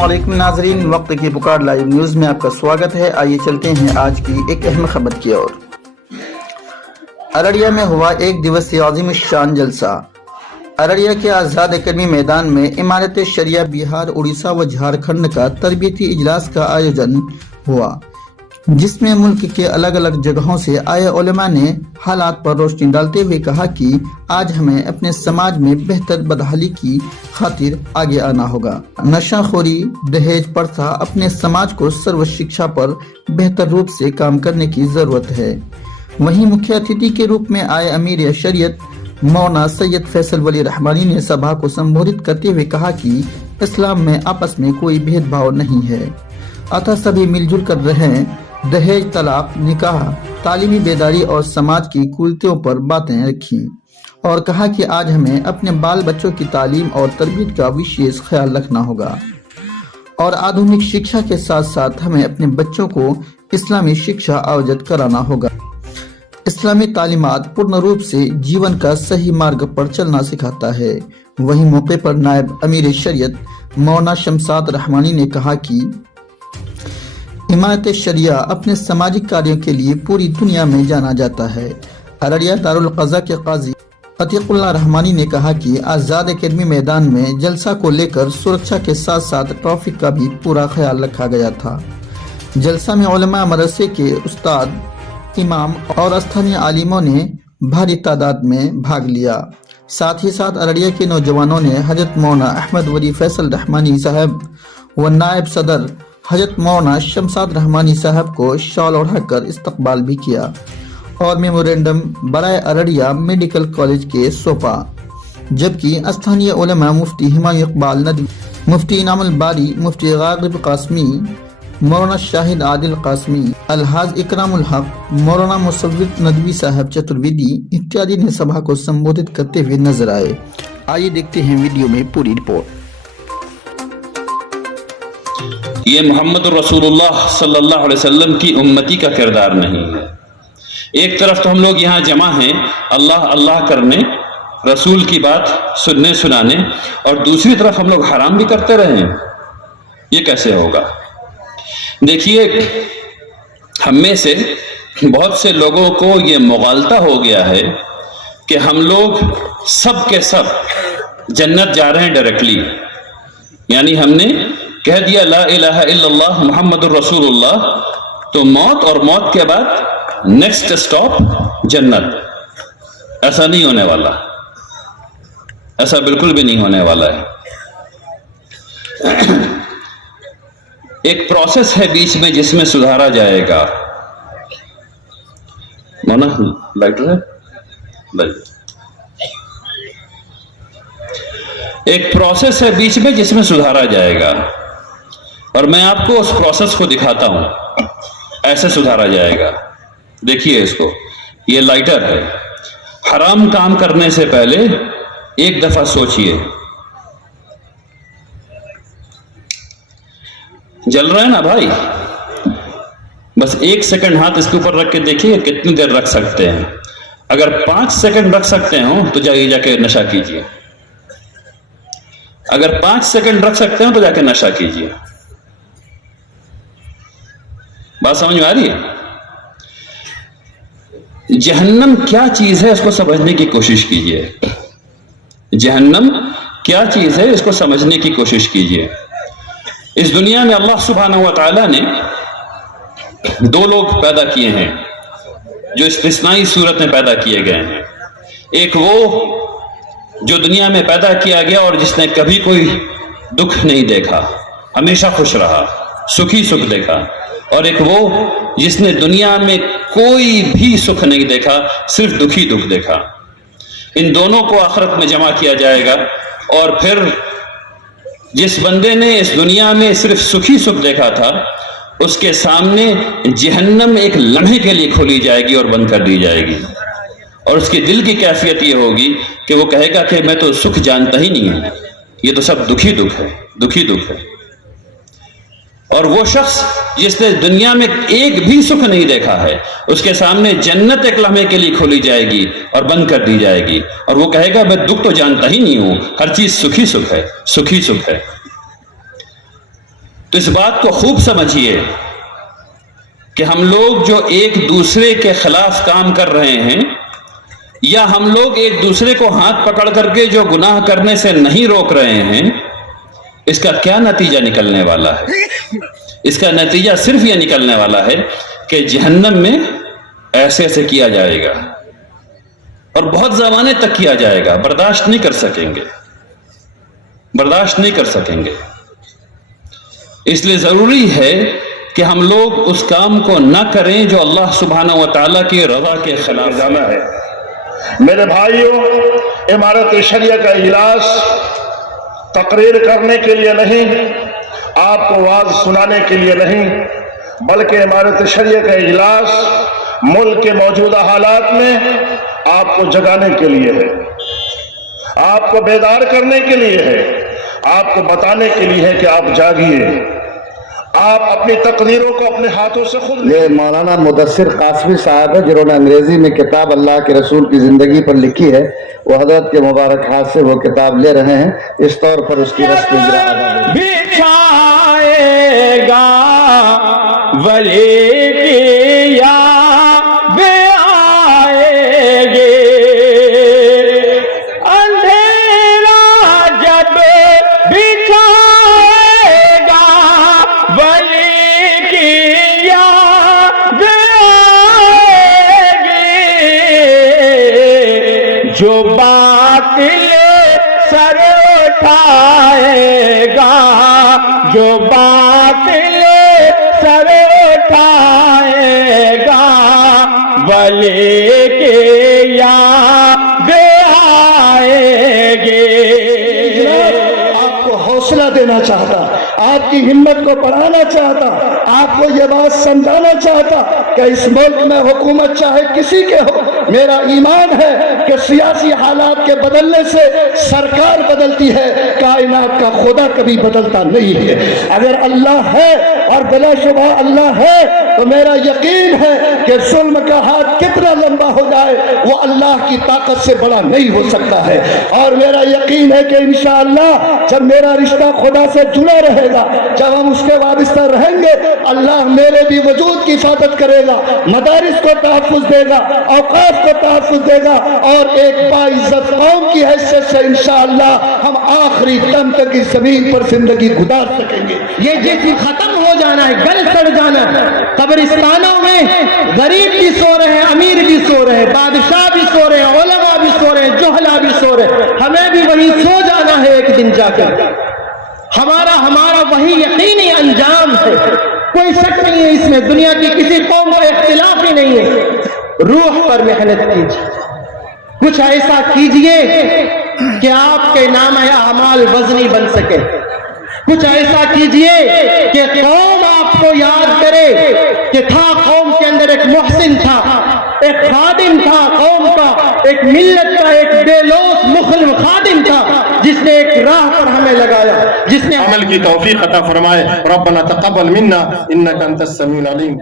अस्सलामुअलैकुम नाजरीन, वक्त की पुकार लाइव न्यूज़ में आपका स्वागत है। आइए चलते हैं आज की एक अहम खबर की ओर। अररिया में हुआ एक दिवसीय अज़ीम शान जलसा। अररिया के आज़ाद एकेडमी मैदान में इमारत शरिया बिहार, उड़ीसा व झारखंड का तरबियती इजलास का आयोजन हुआ, जिसमें मुल्क के अलग अलग जगहों से आए उलमा ने हालात पर रोशनी डालते हुए कहा कि आज हमें अपने समाज में बेहतर बदहाली की खातिर आगे आना होगा। नशाखोरी, दहेज प्रथा, अपने समाज को सर्व शिक्षा पर बेहतर रूप से काम करने की जरूरत है। वहीं मुख्य अतिथि के रूप में आए अमीर शरीयत मौलाना सैयद फैसल वली रहमानी ने सभा को संबोधित करते हुए कहा कि इस्लाम में आपस में कोई भेदभाव नहीं है, अतः सभी मिलजुल कर रहें। दहेज, तलाक, निकाह, तालीमी बेदारी और समाज की कुरीतियों पर बातें रखी और कहा कि आज हमें अपने बाल बच्चों की तालीम और तरबियत का विशेष ख्याल रखना होगा और आधुनिक शिक्षा के साथ साथ हमें अपने बच्चों को इस्लामी शिक्षा अवगत कराना होगा। इस्लामी तालीमात पूर्ण रूप से जीवन का सही मार्ग पर चलना सिखाता है। वहीं मौके पर नायब अमीर शरीयत मौलाना शमसाद रहमानी ने कहा कि इमारत शरिया अपने सामाजिक कार्यों के लिए पूरी दुनिया में जाना जाता है। अररिया दारुल क़ज़ा के काजी अतीकुल्लाह रहमानी ने कहा कि आज़ाद एकेडमी मैदान में जलसा को लेकर सुरक्षा के साथ साथ ट्रैफिक का भी पूरा ख्याल रखा गया था। जलसा में उलमा मदरसे के उस्ताद, इमाम और स्थानीय आलिमों ने भारी तादाद में भाग लिया। साथ ही साथ अररिया के नौजवानों ने हजरत मौलाना अहमद वली फैसल रहमानी साहब व नायब सदर हजरत मौलाना शमसाद रहमानी साहब को शॉल ओढ़ाकर इस्तकबाल भी किया और मेमोरेंडम बराए अररिया मेडिकल कॉलेज के सौंपा। जबकि स्थानीय उलमा मुफ्ती हिमायू इकबाल नदवी, मुफ्ती इनामुल बारी, मुफ्ती गालिब कासमी, मौलाना शाहिद आदिल कासमी, अलहाज इकरामुल हक, मौलाना मुसव्विर नदवी साहब चतुर्वेदी इत्यादि ने सभा को संबोधित करते हुए नजर आए। आइए देखते हैं वीडियो में पूरी रिपोर्ट। ये मोहम्मद रसूलुल्लाह सल्लल्लाहु अलैहि वसल्लम की उम्मती का किरदार नहीं है। एक तरफ तो हम लोग यहाँ जमा हैं अल्लाह अल्लाह करने, रसूल की बात सुनने सुनाने, और दूसरी तरफ हम लोग हराम भी करते रहे। ये कैसे होगा? देखिए, हम में से बहुत से लोगों को ये मुगालता हो गया है कि हम लोग सब के सब जन्नत जा रहे हैं डायरेक्टली। यानी हमने कह दिया ला इलाहा इल्लल्लाह मुहम्मदुर रसूलुल्लाह, तो मौत और मौत के बाद नेक्स्ट स्टॉप जन्नत। ऐसा नहीं होने वाला, ऐसा बिल्कुल भी नहीं होने वाला है। एक प्रोसेस है बीच में जिसमें सुधारा जाएगा। मोना लाइटर है, एक प्रोसेस है बीच में जिसमें सुधारा जाएगा, और मैं आपको उस प्रोसेस को दिखाता हूं। ऐसे सुधारा जाएगा। देखिए इसको, ये लाइटर है। हराम काम करने से पहले एक दफा सोचिए। जल रहा है ना भाई? बस 1 सेकंड हाथ इसके ऊपर रख के देखिए कितनी देर रख सकते हैं। अगर 5 सेकंड रख सकते हो तो जाके नशा कीजिए। अगर 5 सेकंड रख सकते हो तो जाके नशा कीजिए। बात समझ में आ रही है? जहन्नम क्या चीज है इसको समझने की कोशिश कीजिए। जहन्नम क्या चीज है इसको समझने की कोशिश कीजिए। इस दुनिया में अल्लाह सुब्हानहू व तआला ने 2 लोग पैदा किए हैं जो इस्तिस्नाई सूरत में पैदा किए गए हैं। एक वो जो दुनिया में पैदा किया गया और जिसने कभी कोई दुख नहीं देखा, हमेशा खुश रहा, सुखी सुख देखा, और एक वो जिसने दुनिया में कोई भी सुख नहीं देखा, सिर्फ दुखी दुख देखा। इन दोनों को आखिरत में जमा किया जाएगा, और फिर जिस बंदे ने इस दुनिया में सिर्फ सुखी सुख देखा था, उसके सामने जहन्नम एक लम्हे के लिए खोली जाएगी और बंद कर दी जाएगी, और उसके दिल की कैफियत ये होगी कि वो कहेगा कि मैं तो सुख जानता ही नहीं हूं, ये तो सब दुखी दुख है, दुखी दुख है। और वो शख्स जिसने दुनिया में एक भी सुख नहीं देखा है, उसके सामने जन्नत एक लम्हे के लिए खोली जाएगी और बंद कर दी जाएगी, और वो कहेगा मैं दुख तो जानता ही नहीं हूं, हर चीज सुखी सुख है, सुखी सुख है। تو اس بات کو خوب سمجھیے کہ ہم لوگ جو ایک دوسرے کے خلاف کام کر رہے ہیں، یا ہم لوگ ایک دوسرے کو ہاتھ پکڑ کر کے جو گناہ کرنے سے نہیں روک رہے ہیں، اس کا کیا نتیجہ نکلنے والا ہے؟ اس کا نتیجہ صرف یہ نکلنے والا ہے کہ جہنم میں ایسے ایسے کیا جائے گا، اور بہت زمانے تک کیا جائے گا، برداشت نہیں کر سکیں گے، برداشت نہیں کر سکیں گے۔ اس لیے ضروری ہے کہ ہم لوگ اس کام کو نہ کریں جو اللہ سبحانہ و تعالیٰ کی رضا کے خلاف جانا ہے۔ میرے بھائیوں، امارت شریعہ کا اجلاس تقریر کرنے کے لیے نہیں، آپ کو واعظ سنانے کے لیے نہیں، بلکہ امارت شریعہ کا اجلاس ملک کے موجودہ حالات میں آپ کو جگانے کے لیے ہے، آپ کو بیدار کرنے کے لیے ہے، آپ کو بتانے کے لیے ہے کہ آپ جاگیے، آپ اپنی تقدیروں کو اپنے ہاتھوں سے خود یہ مولانا مدثر قاسمی صاحب ہے، جنہوں نے انگریزی میں کتاب اللہ کے رسول کی زندگی پر لکھی ہے، وہ حضرت کے مبارک ہاتھ سے وہ کتاب لے رہے ہیں، اس طور پر اس کی رسم اجرا ادا بچھائے گا ولی کی یاد آئے گے، اندھیرا جب بچھائے گا ولی کی یاد آئے گی، جو باطل سر اٹھائے گا، جو باطل سر اٹھائے گا، ولی کے یاد آئے گے۔ آپ کو حوصلہ دینا چاہتا، آپ کی ہمت کو بڑھانا چاہتا، آپ کو یہ بات سمجھانا چاہتا کہ اس ملک میں حکومت چاہے کسی کے ہو، میرا ایمان ہے کہ سیاسی حالات کے بدلنے سے سرکار بدلتی ہے، کائنات کا خدا کبھی بدلتا نہیں ہے۔ اگر اللہ ہے اور بلا شبہ اللہ ہے تو میرا یقین ہے کہ ظلم کا ہاتھ کتنا لمبا ہو جائے وہ اللہ کی طاقت سے بڑا نہیں ہو سکتا ہے، اور میرا یقین ہے کہ انشاءاللہ جب میرا رشتہ خدا سے جڑا رہے گا، جب ہم اس کے وابستہ رہیں گے، اللہ میرے بھی وجود کی حفاظت کرے گا، مدارس کو تحفظ دے گا، اوقاف کو تحفظ دے گا، اور ایک باعزت قوم کی حیثیت سے انشاءاللہ ہم آخری دم تک اس زمین پر زندگی گزار سکیں گے۔ یہ جسم ختم ہو جانا ہے، گل سڑ جانا ہے، قبرستانوں میں غریب بھی سو رہے ہیں، امیر بھی سو رہے ہیں، بادشاہ بھی سو رہے ہیں، علماء بھی سو رہے ہیں، جہلا بھی سو رہے ہیں، ہمیں بھی وہی سو جانا ہے ایک دن جا کر۔ ہمارا وہی یقینی انجام ہے، کوئی شک نہیں ہے اس میں، دنیا کی کسی قوم کا اختلاف ہی نہیں ہے۔ روح پر محنت کیجیے، کچھ ایسا کیجیے کہ آپ کے نامہ اعمال وزنی بن سکے، کچھ ایسا کیجئے کہ قوم آپ کو یاد کرے کہ تھا قوم کے اندر ایک محسن تھا، ایک خادم تھا قوم کا، ایک ملت کا ایک بے لوث مخلص خادم تھا جس نے ایک راہ پر ہمیں لگایا، جس نے عمل کی توفیق عطا فرمائے۔ ربنا تقبل منا انك انت السميع العليم۔